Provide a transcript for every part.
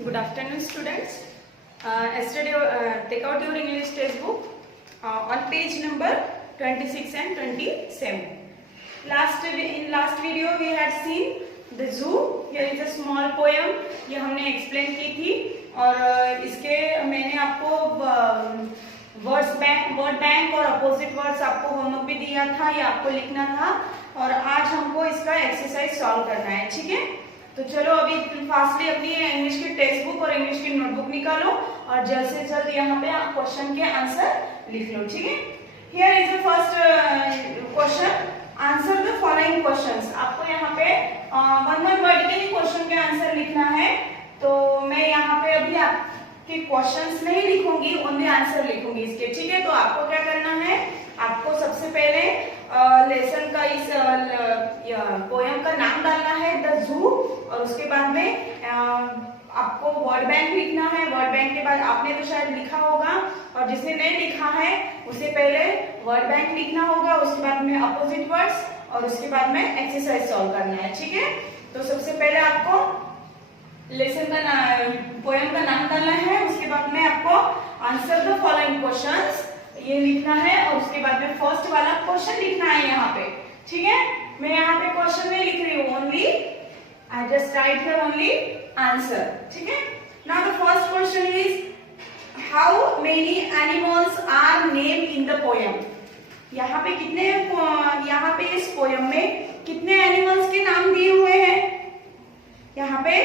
Good afternoon, students. Yesterday, take out your English textbook on page number 26 and 27. In last video, we had seen the zoo. Here is a small poem. ये हमने explain की थी और इसके मैंने आपको word bank और opposite words आपको होमवर्क भी दिया था, ये आपको लिखना था और आज हमको इसका एक्सरसाइज सॉल्व करना है, ठीक है। तो चलो अभी फास्टली अपनी इंग्लिश की टेक्स्ट बुक और इंग्लिश की नोटबुक निकालो और जल्द से जल्द यहाँ पे आप क्वेश्चन के आंसर लिख लो, ठीक है। Here is the first question, answer the following questions. आपको यहाँ पे वन वर्ड के ही क्वेश्चन के आंसर लिखना है। तो मैं यहाँ पे अभी आपके क्वेश्चंस नहीं लिखूंगी, ओनली आंसर लिखूंगी इसके, ठीक है। तो आपको क्या करना है, आपको सबसे पहले लेसन का इस पोयम का नाम डालना है द जू और उसके बाद में आपको वर्ड बैंक लिखना है। वर्ड बैंक के बाद आपने तो शायद लिखा होगा और जिसने नहीं लिखा है उसे पहले वर्ड बैंक लिखना होगा, उसके बाद में अपोजिट वर्ड्स और उसके बाद में एक्सरसाइज सॉल्व करना है, ठीक है। तो सबसे पहले आपको लेसन का पोयम का नाम डालना है, उसके बाद में आपको आंसर द फॉलोइंग क्वेश्चंस ये लिखना है और उसके बाद में फर्स्ट वाला क्वेश्चन लिखना है यहाँ पे, ठीक है। मैं यहाँ पे क्वेश्चन नहीं लिख रही हूँ, only I just write here only answer, ठीक है। Now the first question is how many animals are name in the poem. यहाँ पे कितने, यहाँ पे इस पोयम में कितने एनिमल्स के नाम दिए हुए हैं, यहाँ पे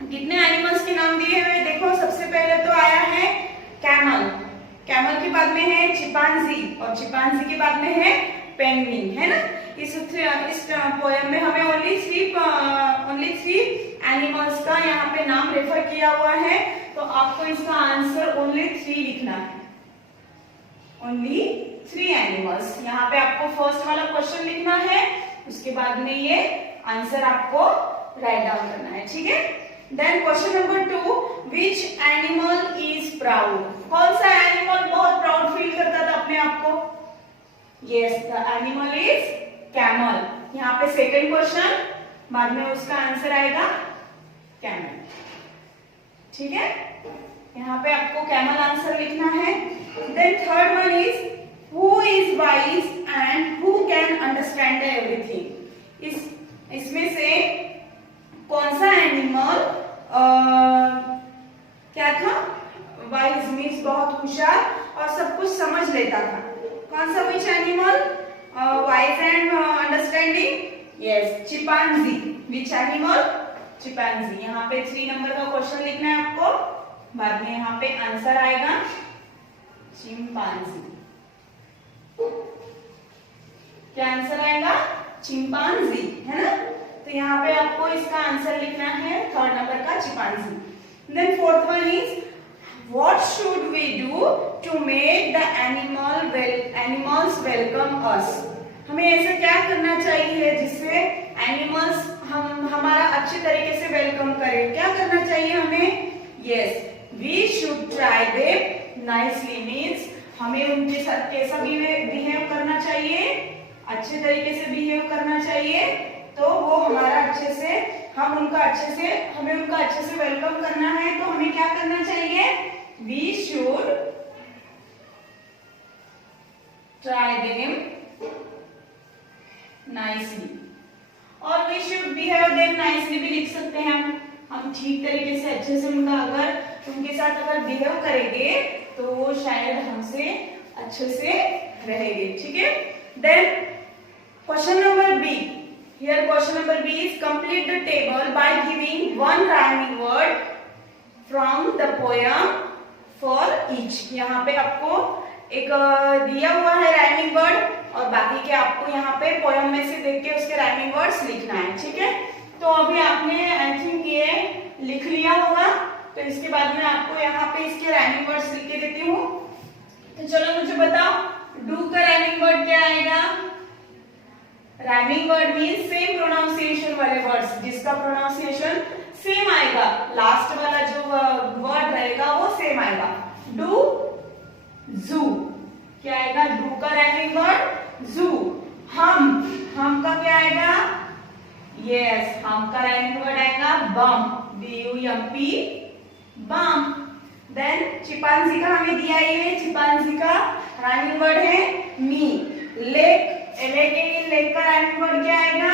कितने एनिमल्स के नाम दिए हुए। देखो सबसे पहले तो आया है कैमल, कैमल के बाद में है चिंपांजी और चिंपांजी के बाद में है पेंगुइन, है ना। इस पोयम में हमें ओनली थ्री एनिमल्स का यहाँ पे नाम रेफर किया हुआ है। तो आपको इसका आंसर ओनली 3 लिखना है, ओनली 3 एनिमल्स। यहाँ पे आपको फर्स्ट वाला क्वेश्चन लिखना है, उसके बाद में ये आंसर आपको राइट डाउन करना है, ठीक है। Then question number 2, which animal is proud. कौन सा एनिमल बहुत प्राउड फील करता था अपने आप को। Yes, the animal is camel. यहाँ पे सेकंड क्वेश्चन, बाद में उसका आंसर आएगा कैमल, ठीक है। यहाँ पे आपको कैमल आंसर लिखना है। Then third one is who is wise and who can understand everything. इसमें से कौन सा एनिमल क्या था, वाइज मीन्स बहुत होशियार और सब कुछ समझ लेता था। कौन सा, which animal wise and understanding. Yes, chimpanzee. Which animal, chimpanzee. यहाँ पे 3 नंबर का क्वेश्चन लिखना है आपको, बाद में यहाँ पे आंसर आएगा चिंपांजी। क्या आंसर आएगा, चिंपांजी, है ना। तो यहाँ पे आपको इसका आंसर लिखना है थर्ड नंबर का chimpanzee. Then fourth one is what should we do to make the animals welcome us. हमें ऐसा क्या करना चाहिए जिससे एनिमल्स हमारा अच्छे तरीके से वेलकम करें। क्या करना चाहिए हमें, yes, we should try them nicely. Means हमें उनके साथ कैसा बिहेव करना चाहिए, अच्छे तरीके से बिहेव करना चाहिए। तो वो हमारा अच्छे से, हमें उनका अच्छे से वेलकम करना है। तो हमें क्या करना चाहिए, we should try them nicely और we should behave them nicely भी लिख सकते हैं हम ठीक तरीके से अच्छे से उनके साथ अगर बिहेव करेंगे तो वो शायद हमसे अच्छे से रहेंगे, ठीक है। Then question number B, here question number B is complete the table by giving one rhyming word from the poem for each। यहाँ पे आपको एक दिया हुआ है राइमिंग वर्ड और बाकी के आपको यहाँ पे पोयम में से देख के उसके राइमिंग वर्ड्स लिखना है, ठीक है। तो अभी आपने आई थिंक ये लिख लिया होगा, तो इसके बाद में आपको यहाँ पे इसके राइमिंग वर्ड्स लिख के देती हूँ। तो चलो मुझे बताओ, डू का राइमिंग वर्ड क्या आएगा। Rhyming word means same pronunciation वाले वर्ड्स, जिसका प्रोनाउंसिएशन सेम आएगा, लास्ट वाला जो वर्ड रहेगा वो सेम आएगा। डू, जू। क्या आएगा, डू का राइमिंग वर्ड जू। हम का क्या आएगा, यस, हम का राइमिंग वर्ड आएगा bum, BUMP। Bum. Then chimpanzee का हमें दिया है, चिंपांजी का राइमिंग वर्ड है मी। लेक, लेक का राइमिंग वर्ड क्या आएगा?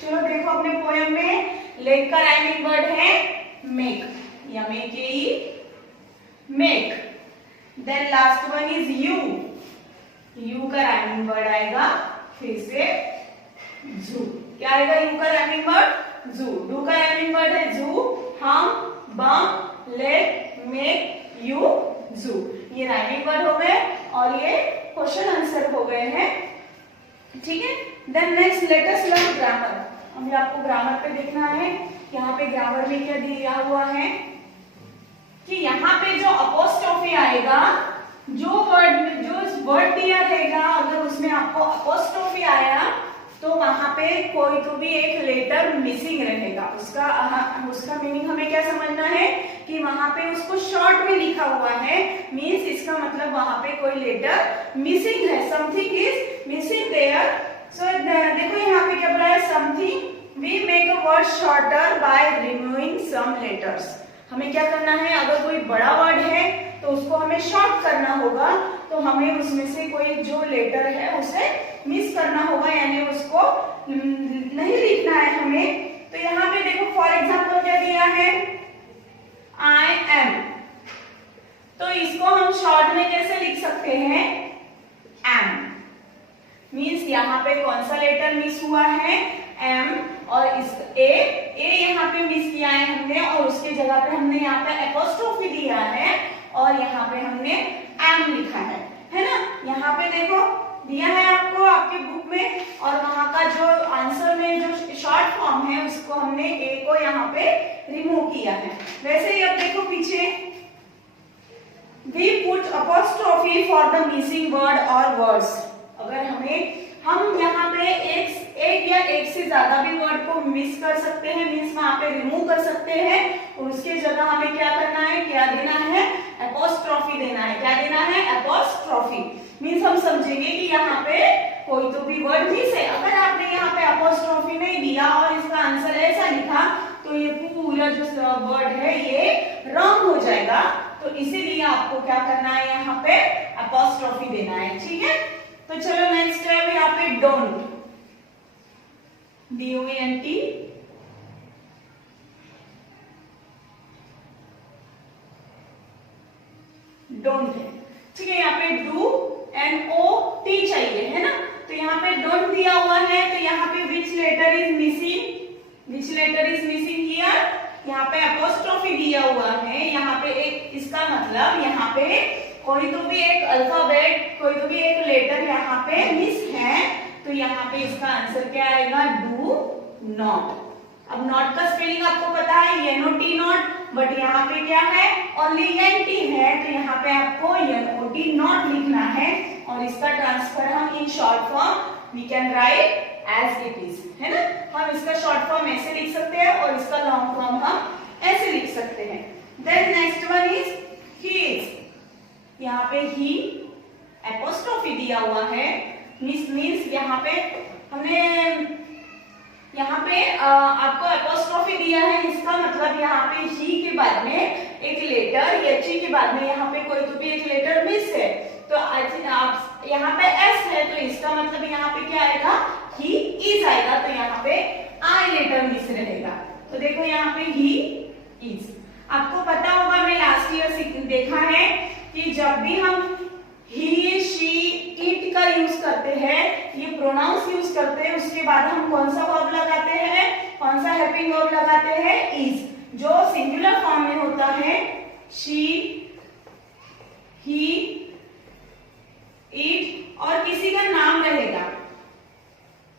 चलो देखो अपने पोएम में, लेक का राइमिंग वर्ड है make, make. Then last one is you, you का राइमिंग वर्ड आएगा फिर से जू। क्या आएगा यू का राइमिंग वर्ड? जू। डू का राइमिंग वर्ड है जू, हम, बम, लेक, मेक, यू, जू। ये राइमिंग वर्ड हो गए और ये क्वेश्चन आंसर हो गए हैं। ठीक है, then next let us learn grammar. अभी आपको ग्रामर पे देखना है। यहाँ पे ग्रामर में क्या दिया हुआ है कि यहाँ पे जो अपोस्ट्रोफी आएगा, जो वर्ड दिया रहेगा, अगर उसमें आपको अपोस्ट्रोफी आया तो वहां पे कोई तो भी एक लेटर मिसिंग रहेगा। उसका मीनिंग हमें क्या समझना है कि वहां पे उसको शॉर्ट में लिखा हुआ है, मीन्स इसका मतलब वहां पे कोई लेटर मिसिंग है, something is missing there. So देखो यहाँ पे क्या बोला है, something we make a word shorter by removing some letters. हमें क्या करना है, अगर कोई बड़ा वर्ड है तो उसको हमें शॉर्ट करना होगा, तो हमें उसमें से कोई जो लेटर है उसे मिस करना होगा, यानी उसको नहीं लिखना है हमें। तो यहाँ पे देखो फॉर एग्जाम्पल क्या दिया है, आई एम। तो इसको हम शॉर्ट में कैसे लिख सकते हैं, एम। मीन्स यहाँ पे कौन सा लेटर मिस हुआ है, एम, और इस ए यहाँ पे मिस किया है हमने, और उसके जगह पे हमने यहाँ पे एपोस्ट्रोफी दिया है और यहाँ पे हमने एम लिखा है ना। यहाँ पे देखो दिया है आपको आपके बुक में, और वहां का जो आंसर में जो शॉर्ट फॉर्म है उसको हमने ए को यहाँ पे रिमूव किया है। वैसे ही अब देखो पीछे, we put apostrophe for the missing word और वर्ड्स। अगर हम यहाँ पे एक या एक से ज्यादा भी वर्ड को मिस कर सकते हैं, मीन्स वहां पे रिमूव कर सकते हैं, और उसके जगह हमें क्या करना है, क्या देना है, एपोस्ट्रोफी देना है। क्या देना है, एपोस्ट्रोफी। मीन्स हम समझेंगे कि यहाँ पे कोई तो भी वर्ड मिस है। अगर आपने यहाँ पे एपोस्ट्रोफी नहीं दिया और इसका आंसर ऐसा लिखा तो ये पूरा जो वर्ड है ये रॉन्ग हो जाएगा। तो इसीलिए आपको क्या करना है, यहाँ पे एपोस्ट्रोफी देना है। ठीक है, तो चलो नेक्स्ट है यहाँ पे डोंट, DONT। डोंट है, ठीक है। यहाँ पे डू NOT चाहिए है ना, तो यहाँ पे डोंट दिया हुआ है, तो यहाँ पे which letter is missing here, यहाँ पे एपोस्ट्रोफी दिया हुआ है। यहाँ पे एक, इसका मतलब यहाँ पे कोई तो भी एक अल्फाबेट, कोई तो भी एक लेटर यहाँ पे मिस है, तो यहाँ पे इसका आंसर क्या आएगा, डू नॉट। अब नॉट का स्पेलिंग आपको पता है, NOT नॉट, बट यहाँ पे क्या है, ओनली NT है, तो यहाँ पे आपको NOT नॉट लिखना है, और इसका ट्रांसफर हम in short form we can write as it is, है ना। हम इसका शॉर्ट फॉर्म ऐसे लिख सकते हैं और इसका लॉन्ग फॉर्म हम ऐसे लिख सकते हैं। Then next one is he is. यहाँ पे ही एपोस्ट्रोफी दिया हुआ है, मीन्स यहाँ पे हमने आपको एपोस्ट्रोफी दिया है, इसका मतलब यहाँ पे ही के बाद में एक लेटर, एच के बाद में यहाँ पे कोई तो भी एक लेटर मिस है, तो आप यहाँ पे एस है, तो इसका मतलब यहाँ पे क्या आएगा, ही इज आएगा, तो यहाँ पे आई लेटर मिस रहेगा। तो देखो यहाँ पे ही इज। आपको पता होगा, मैं लास्ट ईयर देखा है कि जब भी हम ही, शी, इट का यूज करते हैं, ये प्रोनाउंस यूज करते हैं, उसके बाद हम कौन सा वर्ब लगाते हैं, कौन सा हेल्पिंग वर्ब लगाते हैं, इज। जो सिंगुलर फॉर्म में होता है, शी, ही, इट, और किसी का नाम रहेगा,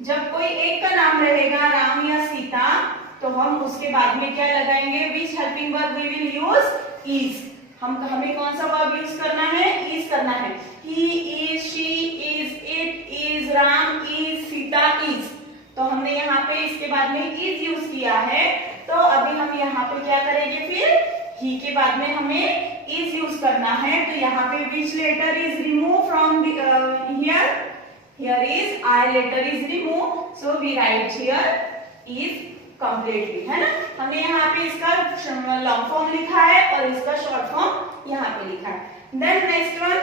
जब कोई एक का नाम रहेगा, राम या सीता, तो हम उसके बाद में क्या लगाएंगे, which helping verb we will use, is. हमें कौन सा वर्ब यूज करना है, इज करना है। He is, she is, it is, Ram is, Sita is. तो हमने यहाँ पे इसके बाद में इज यूज किया है, तो अभी हम यहाँ पे क्या करेंगे, फिर ही के बाद में हमें इज यूज करना है। तो यहाँ पे which letter is remove from here is I letter is remove, so we write here is completely, है ना। हमने यहाँ पे इसका लॉन्ग फॉर्म लिखा है और इसका शॉर्ट फॉर्म यहाँ पे लिखा है। देन नेक्स्ट वन,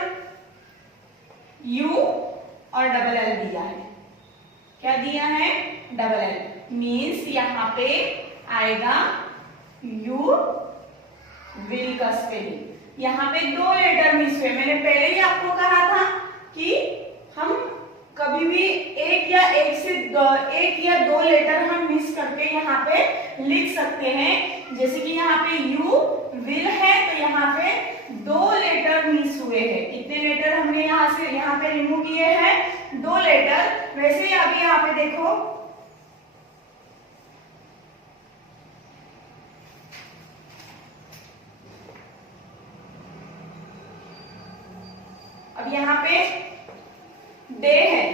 यू और डबल एल दिया है। क्या दिया है? डबल एल, मीन्स यहाँ पे आएगा यू विल का स्पेलिंग। यहाँ पे दो लेटर मिस हुए। मैंने पहले ही आपको कहा था कि हम कभी भी एक या दो लेटर हम मिस करके यहाँ पे लिख सकते हैं। जैसे कि यहाँ पे यू विल है तो यहाँ पे दो लेटर मिस हुए हैं। कितने लेटर हमने यहाँ पे रिमूव किए हैं? दो लेटर। वैसे ही अभी यहाँ पे देखो, अब यहाँ पे दे है।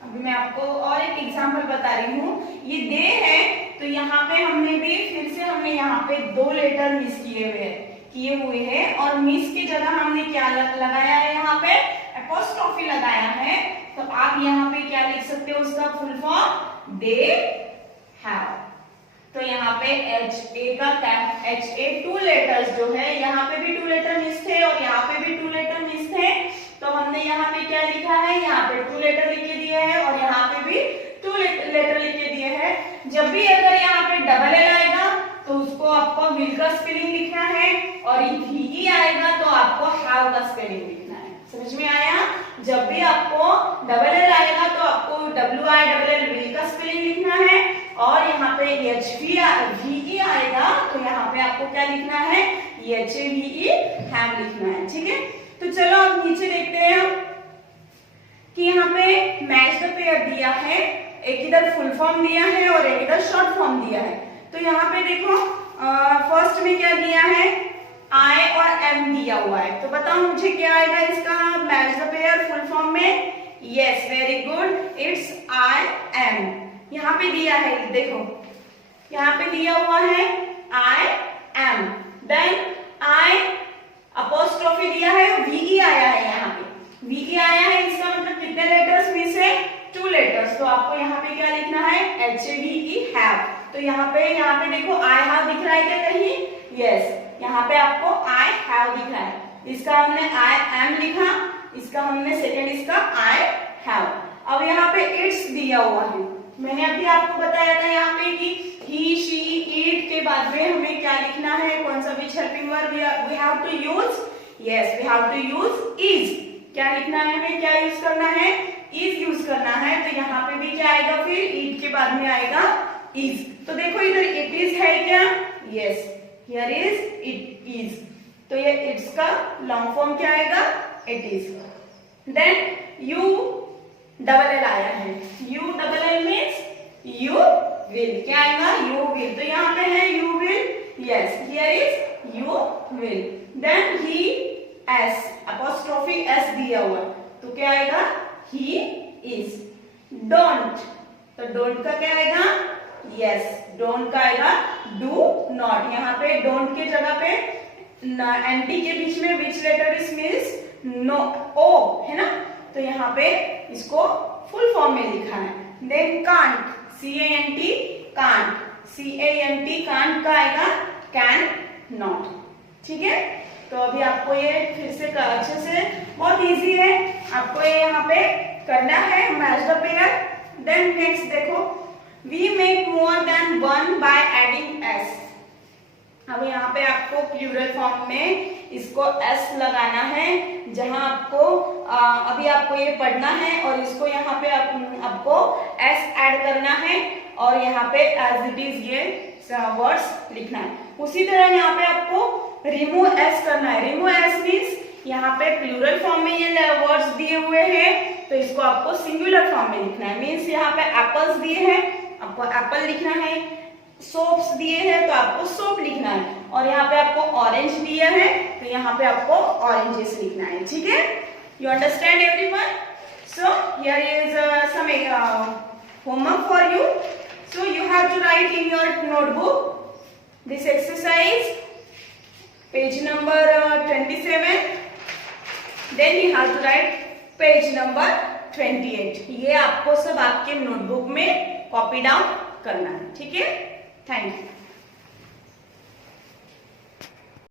अभी मैं आपको और एक एग्जांपल बता रही हूँ। ये दे है तो यहाँ पे हमने भी फिर से हमने यहाँ पे दो लेटर मिस किए हुए हैं और मिस की जगह हमने क्या लगाया है? यहाँ पे एपोस्ट्रोफी लगाया है। तो आप यहाँ पे क्या लिख सकते हो? उसका फुल फॉर्म दे हैव। तो यहाँ पे HA टू लेटर्स जो है, यहाँ पे भी टू लेटर मिस थे और यहाँ पे भी टू लेटर मिस थे। तो हमने यहाँ पे क्या लिखा है? यहाँ पे टू लेटर लिख के दिए हैं और यहाँ पे भी टू लेटर लिख के दिए हैं। जब भी अगर यहाँ पे डबल एल आएगा तो उसको आपको विल का स्पेलिंग लिखना है और VE आएगा तो आपको हैव का स्पेलिंग लिखना है। समझ में आया? जब भी आपको डबल एल आएगा तो आपको WILL विल का स्पेलिंग लिखना है और यहाँ पे HVE आएगा तो यहाँ पे आपको क्या लिखना है? HAVE हैव लिखना है। ठीक है, तो चलो अब नीचे देखते हैं हम कि यहाँ पे मैच द पेयर दिया है। एक इधर फुल फॉर्म दिया है और एक इधर शॉर्ट फॉर्म दिया है। तो यहाँ पे देखो फर्स्ट में क्या दिया है? I और M दिया हुआ है। तो बताओ मुझे क्या आएगा इसका match the pair full form में? Yes, very good, it's I M। यहाँ पे दिया है, देखो यहाँ पे दिया हुआ है I M, देन I अपोस्ट्रोफी दिया है, VE आया है। यहाँ पे VE आया है, इसका मतलब कितने लेटर्स मिस है? Two letters. तो आपको यहाँ पे क्या लिखना है? HAVE have. तो यहाँ पे देखो I have दिख रहा है क्या कहीं? यस, यहाँ पे आपको I have दिख रहा है। इसका हमने I am लिखा, इसका हमने सेकंड इसका I have। अब यहाँ पे इट्स दिया हुआ है। मैंने अभी आपको बताया था यहाँ पे कि he, she, it के बाद में हमें क्या लिखना है? कौन सा which helping verb we have to use? Yes, we have to use is। क्या लिखना है? हमें क्या यूज करना है? is यूज करना है। तो यहाँ पे भी क्या आएगा? फिर it के बाद में आएगा is। तो देखो इधर it is है क्या? Yes, here is it is। तो ये इट्स का लॉन्ग फॉर्म क्या आएगा? it is। देन you डबल एल आया है। you double L means you will। क्या आएगा? you will। तो यहाँ पे है you will। yes, here is you will। then he s apostrophe s दिया हुआ तो क्या आएगा? he is। don't, तो don't का क्या आएगा? yes, don't का आएगा do not। यहाँ पे don't के जगह पे NT के बीच में which letter is miss? no, o है ना। तो यहाँ पे इसको फुल फॉर्म में लिखा है। then can't, CANT का आएगा can not। ठीक है, तो अभी आपको ये फिर से अच्छे से, बहुत इजी है, आपको ये यहाँ पे करना है match the pair. Then next देखो, we make more than one by adding s। अब यहाँ पे आपको प्लूरल फॉर्म में इसको s लगाना है। जहां आपको अभी आपको ये पढ़ना है और इसको यहाँ पे आपको s ऐड करना है और यहाँ पे as it is ये वर्ड्स लिखना है। उसी तरह यहाँ पे आपको रिमूव s करना है। रिमूव s मीन्स यहाँ पे प्लूरल फॉर्म में ये वर्ड्स दिए हुए हैं तो इसको आपको सिंगुलर फॉर्म में लिखना है। मीन्स यहाँ पे एप्पल्स दिए हैं, आपको एप्पल लिखना है। सोप्स दिए हैं तो आपको सोप लिखना है और यहाँ पे आपको ऑरेंज दिया है तो यहाँ पे आपको ऑरेंजेस लिखना है। ठीक है, you understand everyone? So here is some homework for you. So you have to write in your notebook this exercise, page number 27. Then you have to write page number 28. ये आपको सब आपके नोटबुक में copy down करना है. ठीक है, thank you.